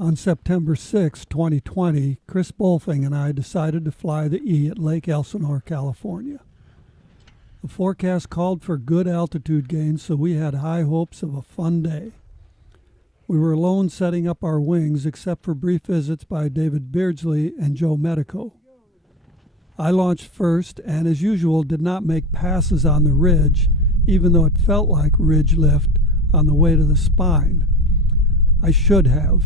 On September 6, 2020, Chris Bolfing and I decided to fly the E at Lake Elsinore, California. The forecast called for good altitude gains, so we had high hopes of a fun day. We were alone setting up our wings, except for brief visits by David Beardsley and Joe Medico. I launched first and, as usual, did not make passes on the ridge, even though it felt like ridge lift on the way to the spine. I should have.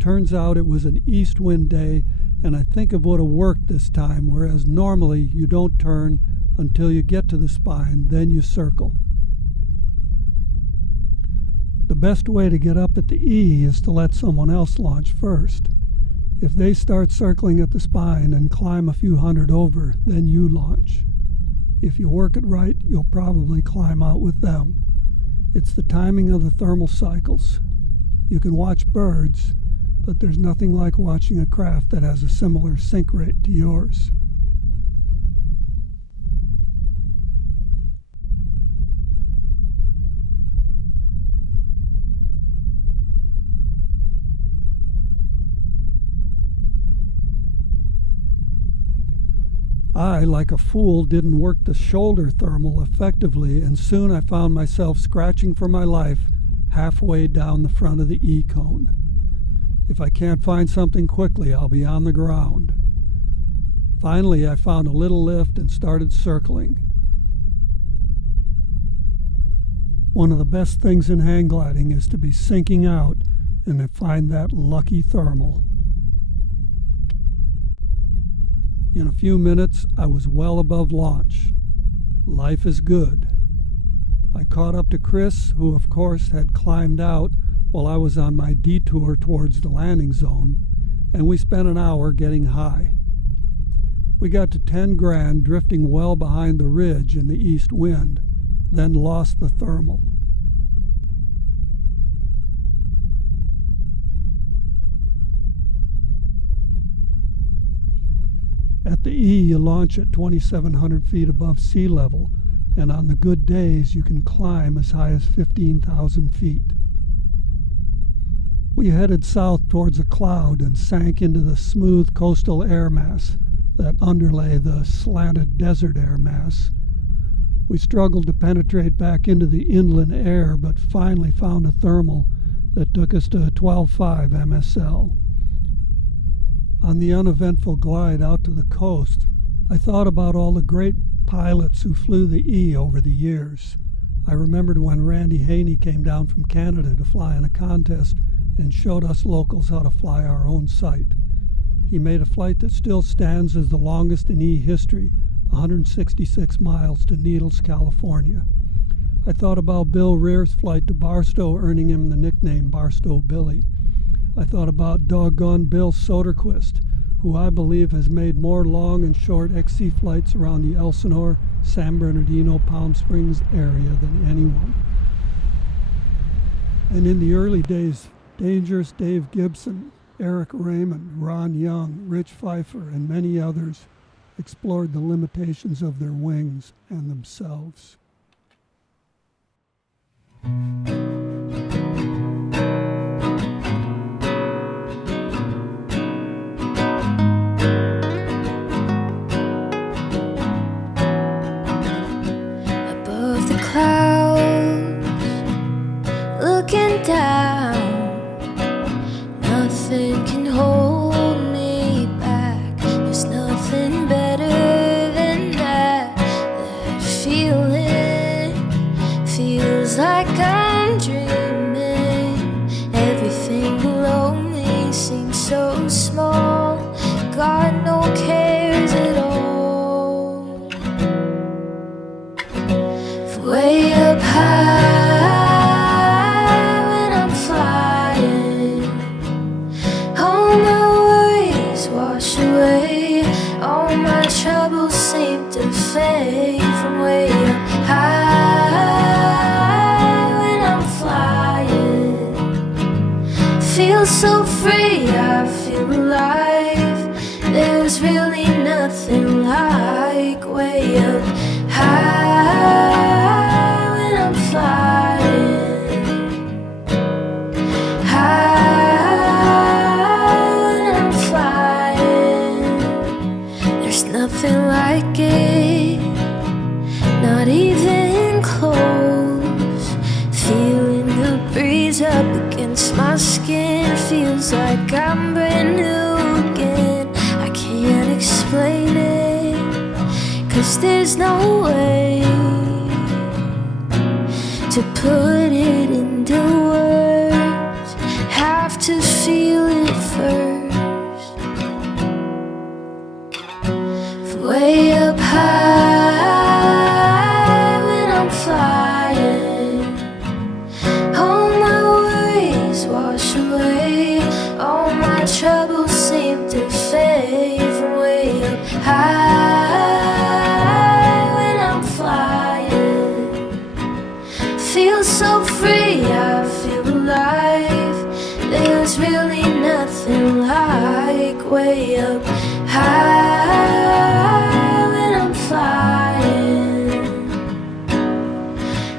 Turns out it was an east wind day, and I think it would have worked this time, whereas normally you don't turn until you get to the spine, then you circle. The best way to get up at the E is to let someone else launch first. If they start circling at the spine and climb a few hundred over, then you launch. If you work it right, you'll probably climb out with them. It's the timing of the thermal cycles. You can watch birds, but there's nothing like watching a craft that has a similar sink rate to yours. I, like a fool, didn't work the shoulder thermal effectively, and soon I found myself scratching for my life halfway down the front of the E-cone. If I can't find something quickly, I'll be on the ground. Finally, I found a little lift and started circling. One of the best things in hang gliding is to be sinking out and to find that lucky thermal. In a few minutes, I was well above launch. Life is good. I caught up to Chris, who of course had climbed out while I was on my detour towards the landing zone, and we spent an hour getting high. We got to 10 grand, drifting well behind the ridge in the east wind, then lost the thermal. At the E, you launch at 2,700 feet above sea level, and on the good days, you can climb as high as 15,000 feet. We headed south towards a cloud and sank into the smooth coastal air mass that underlay the slanted desert air mass. We struggled to penetrate back into the inland air, but finally found a thermal that took us to 12.5 MSL. On the uneventful glide out to the coast, I thought about all the great pilots who flew the E over the years. I remembered when Randy Haney came down from Canada to fly in a contest and showed us locals how to fly our own site. He made a flight that still stands as the longest in E history, 166 miles to Needles, California. I thought about Bill Rear's flight to Barstow, earning him the nickname Barstow Billy. I thought about doggone Bill Soderquist, who I believe has made more long and short XC flights around the Elsinore, San Bernardino, Palm Springs area than anyone. And in the early days, Dangerous Dave Gibson, Eric Raymond, Ron Young, Rich Pfeiffer, and many others explored the limitations of their wings and themselves. Nothing can hold me back. There's nothing better than that. That feeling feels like I'm dreaming. Everything below me seems so small. God no cares at all. Way up high. Troubles seem to fade from way up high when I'm flying. Feel so free, I feel alive. There's really nothing like way up high when I'm flying. High. to put it into words, have to feel it first. Way up high when I'm flying, all my worries wash away, all my troubles seem to fade. From way up high when I'm flying, feel so free, I feel alive. There's really nothing like way up high when I'm flying,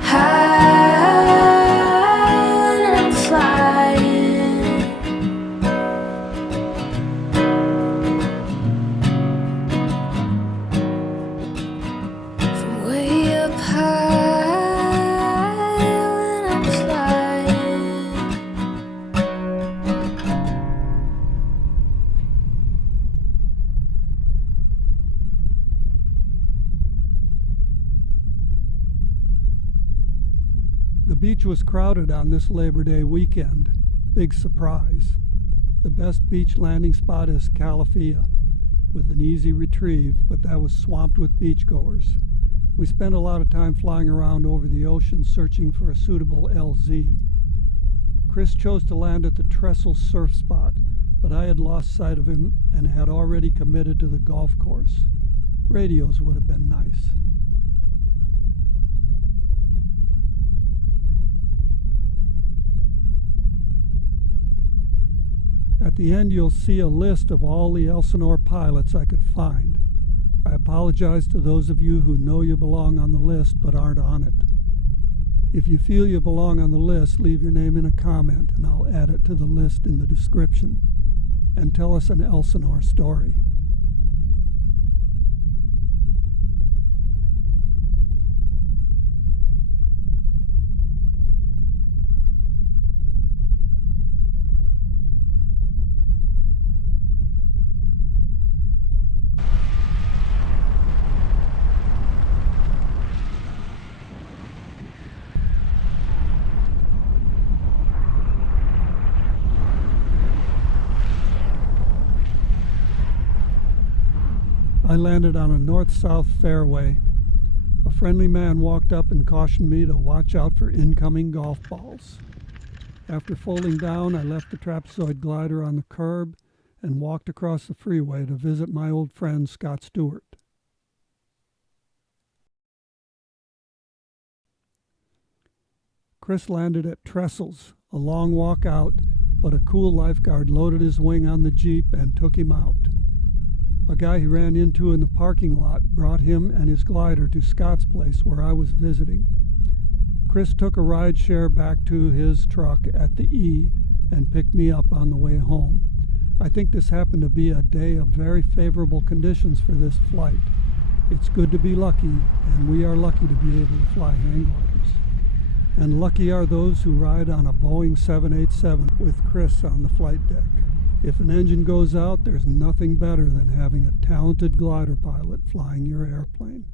high when I'm flying. From way up high when I'm flying. The beach was crowded on this Labor Day weekend. Big surprise. The best beach landing spot is Calafia, with an easy retrieve, but that was swamped with beachgoers. We spent a lot of time flying around over the ocean searching for a suitable LZ. Chris chose to land at the Trestle surf spot, but I had lost sight of him and had already committed to the golf course. Radios would have been nice. At the end, you'll see a list of all the Elsinore pilots I could find. I apologize to those of you who know you belong on the list but aren't on it. If you feel you belong on the list, leave your name in a comment and I'll add it to the list in the description. And tell us an Elsinore story. I landed on a north-south fairway. A friendly man walked up and cautioned me to watch out for incoming golf balls. After folding down, I left the Trapezoid glider on the curb and walked across the freeway to visit my old friend Scott Stewart. Chris landed at Trestles, a long walk out, but a cool lifeguard loaded his wing on the Jeep and took him out. A guy he ran into in the parking lot brought him and his glider to Scott's place where I was visiting. Chris took a ride share back to his truck at the E and picked me up on the way home. I think this happened to be a day of very favorable conditions for this flight. It's good to be lucky, and we are lucky to be able to fly hang gliders. And lucky are those who ride on a Boeing 787 with Chris on the flight deck. If an engine goes out, there's nothing better than having a talented glider pilot flying your airplane.